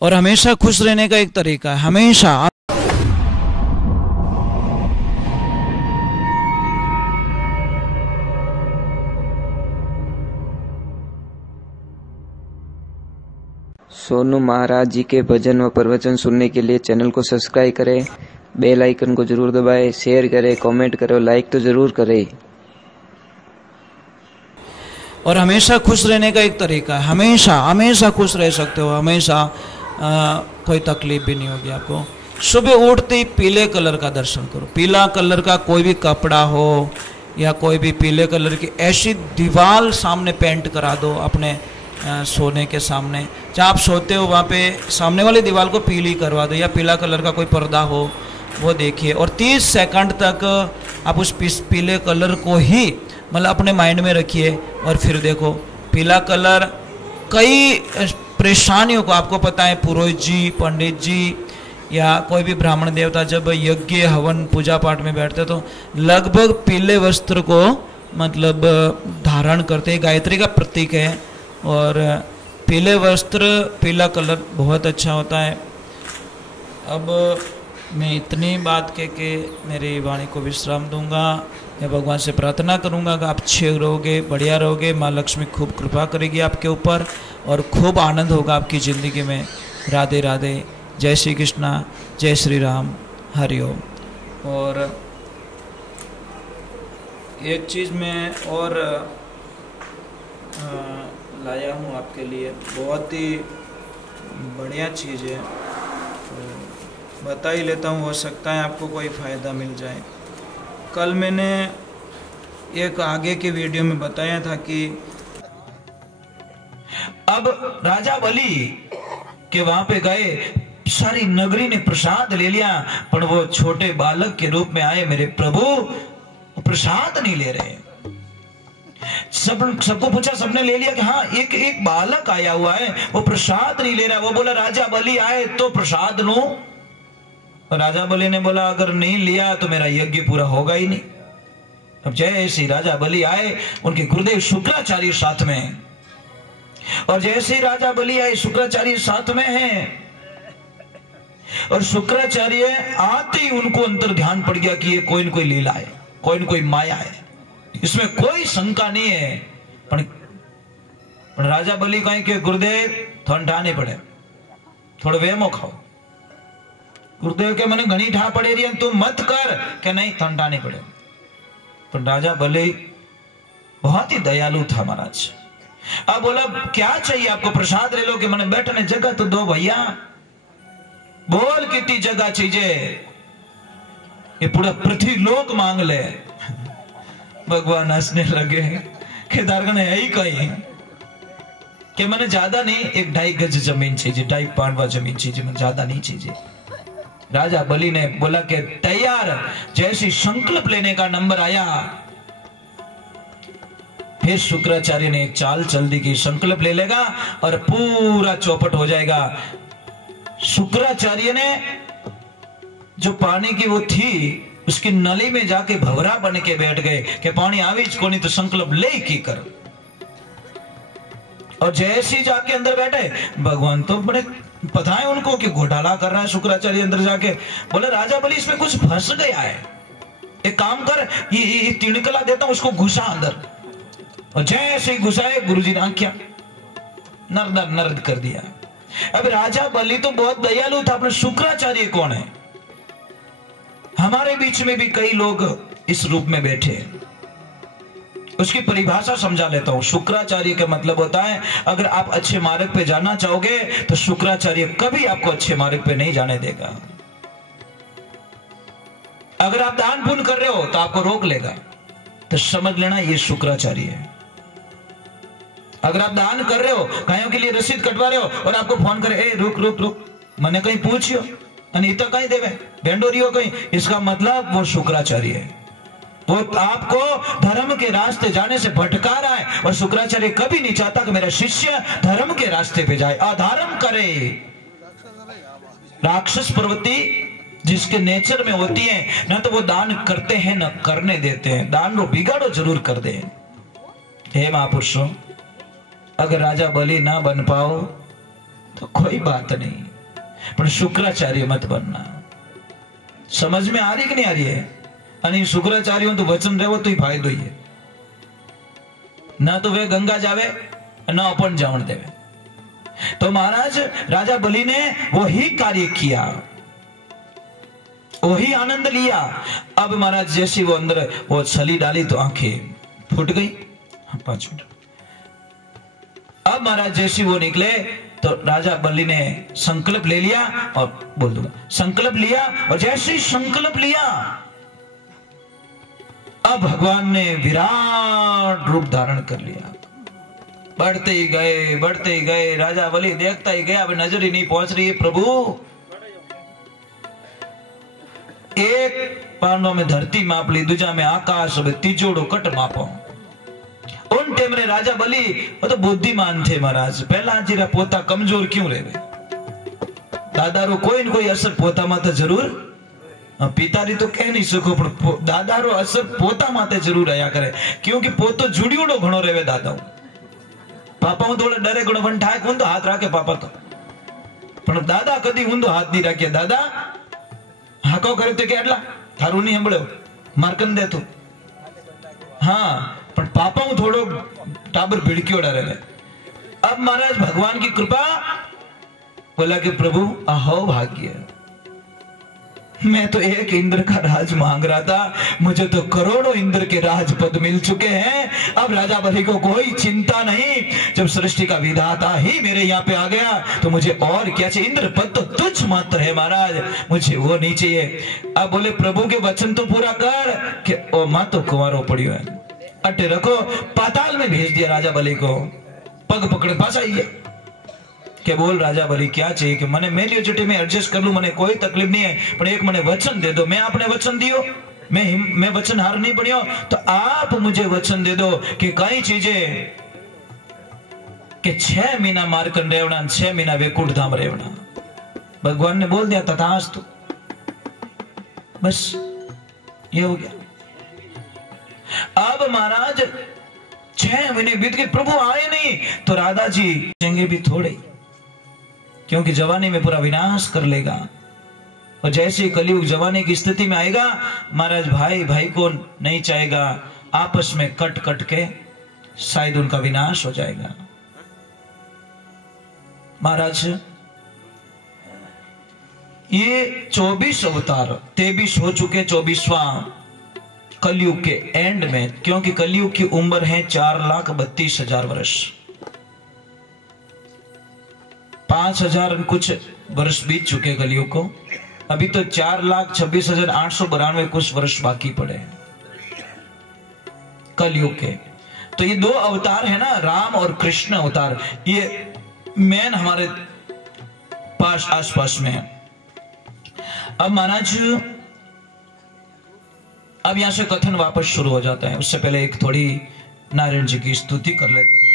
और हमेशा खुश रहने का एक तरीका है, हमेशा। सोनू महाराज जी के भजन व प्रवचन सुनने के लिए चैनल को सब्सक्राइब करें, बेल आइकन को जरूर दबाएं, शेयर करें, कमेंट करें, लाइक तो जरूर करें। और हमेशा खुश रहने का एक तरीका है, हमेशा हमेशा खुश रह सकते हो, हमेशा कोई तकलीफ भी नहीं होगी आपको। सुबह उठते ही पीले कलर का दर्शन करो। पीला कलर का कोई भी कपड़ा हो या कोई भी पीले कलर की ऐसी दीवार सामने पेंट करा दो अपने सोने के सामने। जहाँ आप सोते हो वहाँ पे सामने वाली दीवार को पीली करवा दो, या पीला कलर का कोई पर्दा हो वो देखिए, और 30 सेकंड तक आप उस पीले कलर को ही मतलब अपने माइंड में रखिए। और फिर देखो पीला कलर कई परेशानियों को, आपको पता है पुरोहित जी, पंडित जी या कोई भी ब्राह्मण देवता जब यज्ञ हवन पूजा पाठ में बैठते तो लगभग पीले वस्त्र को मतलब धारण करते हैं, गायत्री का प्रतीक है। और पीले वस्त्र, पीला कलर बहुत अच्छा होता है। अब मैं इतनी बात कह के मेरी वाणी को विश्राम दूंगा। मैं भगवान से प्रार्थना करूंगा कि आप अच्छे रहोगे, बढ़िया रहोगे, माँ लक्ष्मी खूब कृपा करेगी आपके ऊपर और खूब आनंद होगा आपकी ज़िंदगी में। राधे राधे, जय श्री कृष्णा, जय श्री राम, हरि ओम। और एक चीज़ मैं और लाया हूँ आपके लिए, बहुत ही बढ़िया चीज़ है, तो बता ही लेता हूँ, हो सकता है आपको कोई फ़ायदा मिल जाए। कल मैंने एक आगे के वीडियो में बताया था कि अब राजा बलि के वहां पे गए, सारी नगरी ने प्रसाद ले लिया, पर वो छोटे बालक के रूप में आए, मेरे प्रभु प्रसाद नहीं ले रहे। सबको पूछा, सबने ले लिया कि हाँ एक बालक आया हुआ है, वो प्रसाद नहीं ले रहा। वो बोला राजा बलि आए तो प्रसाद लो। और राजा बलि ने बोला अगर नहीं लिया तो मेरा यज्ञ पूरा होगा ही नहीं। अब जैसे ही राजा बलि आए, उनके गुरुदेव शुक्राचार्य साथ में हैं, और जैसे ही राजा बलि आए शुक्राचार्य साथ में हैं, और शुक्राचार्य आते ही उनको अंतर ध्यान पड़ गया कि ये कोई न कोई लीला है, कोई न कोई माया है, इसमें कोई शंका नहीं है। पर राजा बलि कहें कि गुरुदेव थोड़ा ठाने पड़े, थोड़ा वेमो खाओ। गुरुदेव के मैंने घनी ठा पड़े रही, तुम मत कर, कि नहीं ठंडा नहीं पड़े। तो राजा बलि बहुत ही दयालु था महाराज। अब बोला क्या चाहिए आपको, प्रसाद ले लो कि मैंने बैठने जगह तो दो भैया। बोल कितनी जगह चाहिए, ये पूरा पृथ्वी लोक मांग ले। भगवान हंसने लगे, केदारगढ़ है ही कहीं कि मैंने ज्यादा नहीं, 1-2.5 गज जमीन चाहिए, 2.5 पांडवा जमीन चाहिए, मैंने ज्यादा नहीं चाहिए। राजा बलि ने बोला कि तैयार। जैसे संकल्प लेने का नंबर आया, फिर शुक्राचार्य ने एक चाल चल दी कि संकल्प ले लेगा और पूरा चौपट हो जाएगा। शुक्राचार्य ने जो पानी की वो थी उसकी नली में जाके भवरा बन के बैठ गए कि पानी आवीज को नहीं तो संकल्प ले की कर। और जैसे ही जाके अंदर बैठे, भगवान तो बड़े पता है उनको कि घोटाला कर रहा है। शुक्राचार्य अंदर जाके बोले राजा बलि इसमें कुछ फंस गया है, एक काम कर, ये तिनकला देता हूं, उसको घुसा अंदर। और जैसे ही घुसाए, गुरुजी ने आंखिया नर्द कर दिया। अब राजा बलि तो बहुत दयालु था, अपने शुक्राचार्य कौन है? हमारे बीच में भी कई लोग इस रूप में बैठे हैं। उसकी परिभाषा समझा लेता हूं। शुक्राचार्य का मतलब होता है अगर आप अच्छे मार्ग पे जाना चाहोगे तो शुक्राचार्य कभी आपको अच्छे मार्ग पे नहीं जाने देगा। अगर आप दान पुण्य कर रहे हो तो आपको रोक लेगा, तो समझ लेना ये शुक्राचार्य है। अगर आप दान कर रहे हो, गायों के लिए रसीद कटवा रहे हो और आपको फोन करे, ए रुक रुक रुक, मैंने कहीं पूछियो अनिता कहीं देवे भेंडोरियो कहीं, इसका मतलब वो शुक्राचार्य है। वो आपको धर्म के रास्ते जाने से भटका रहा है। और शुक्राचार्य कभी नहीं चाहता कि मेरा शिष्य धर्म के रास्ते पे जाए, अधर्म करे। राक्षस प्रवृत्ति जिसके नेचर में होती है, ना तो वो दान करते हैं ना करने देते हैं, दान को बिगाड़ो जरूर कर दे। हे महापुरुषों, अगर राजा बलि ना बन पाओ तो कोई बात नहीं, पर शुक्राचार्य मत बनना। समझ में आ रही कि नहीं आ रही है? અને શુક્રાચાર્ય તો વચન રહેવો તો ફાયદો ही है ना, तो वे गंगा जावे ना अपन जावन देवे। तो महाराज राजा बलि ने वही कार्य किया, वही आनंद लिया। अब महाराज जैसी वो अंदर वो छली डाली तो आंखें फूट गई। 5 मिनट। अब महाराज जैसी वो निकले तो राजा बलि ने संकल्प ले लिया, और बोल दूंगा संकल्प लिया, और जैसे ही संकल्प लिया अब भगवान ने विराट रूप धारण कर लिया। बढ़ते ही गए। राजा बलि देखता ही गया, अब नजर ही नहीं पहुंच रही है प्रभु। एक पांडव में धरती माप ली, दूजा में आकाश, अब तीजोड़ो कट मापो। उन टेम रे राजा बलि वो तो बुद्धिमान थे महाराज। पहला जीरा पोता कमजोर क्यों रहे? दादारो कोई न कोई असर पोता माते जरूर, पितारी तो कह नहीं सको, पर दादारो असर पोता माते जरूर आया करे, क्योंकि पोतो जुड़ियोड़ो घणो रेवे दादा। पापा हूं थोड़ा डरे घणो पण ठाक हुंदो हाथ राखे पापा तो, पण दादा कदी हुंदो हाथ नहीं राखे। दादा हाको करे तो के એટલા थारू नहीं संभळ्यो मारकन दे तू। हाँ, पण पापा हूं थोड़ो टाबर भिड़क्योड़ा रहे। अब महाराज भगवान की कृपा, बोला कि प्रभु अहो भाग्य, मैं तो एक इंद्र का राज मांग रहा था, मुझे तो करोड़ों इंद्र के राजपद मिल चुके हैं। अब राजा बलि को कोई चिंता नहीं, जब सृष्टि का विधाता ही मेरे यहाँ पे आ गया तो मुझे और क्या चाहिए? इंद्र पद तो तुच्छ मात्र है महाराज, मुझे वो नहीं चाहिए। अब बोले प्रभु के वचन तो पूरा कर कि ओ मां तो कुंवारो पड़ियो है, अटे रखो। पाताल में भेज दिया राजा बलि को, पग पकड़ पास आई गया के बोल राजा बलि क्या चाहिए? कि मने मेलियो चुटी में एडजस्ट कर लूं, मने कोई तकलीफ नहीं है, पर एक मने वचन दे दो। मैं आपने वचन दियो, मैं वचन हार नहीं बनियो, तो आप मुझे वचन दे दो कि कई चीजें कि 6 महीना मारकन रेवना, 6 महीना वैकुंठ धाम रेवना। भगवान ने बोल दिया तथास्तु, बस ये हो गया। अब महाराज 6 महीने बीत गए, प्रभु आए नहीं, तो राधा जी जाएंगे भी थोड़े, क्योंकि जवानी में पूरा विनाश कर लेगा। और जैसे ही कलयुग जवानी की स्थिति में आएगा, महाराज भाई भाई को नहीं चाहेगा, आपस में कट कट के शायद उनका विनाश हो जाएगा। महाराज ये 24 अवतार 23 हो चुके, 24वां कलयुग के एंड में, क्योंकि कलयुग की उम्र है 4,32,000 वर्ष। 5,000 कुछ वर्ष बीत चुके कलयुग को, अभी तो 4,26,892 कुछ वर्ष बाकी पड़े कलयुग के। तो ये 2 अवतार है ना, राम और कृष्ण अवतार, ये मेन हमारे पास आसपास में है। अब महाराज अब यहां से कथन वापस शुरू हो जाता है, उससे पहले एक थोड़ी नारायण जी की स्तुति कर लेते हैं।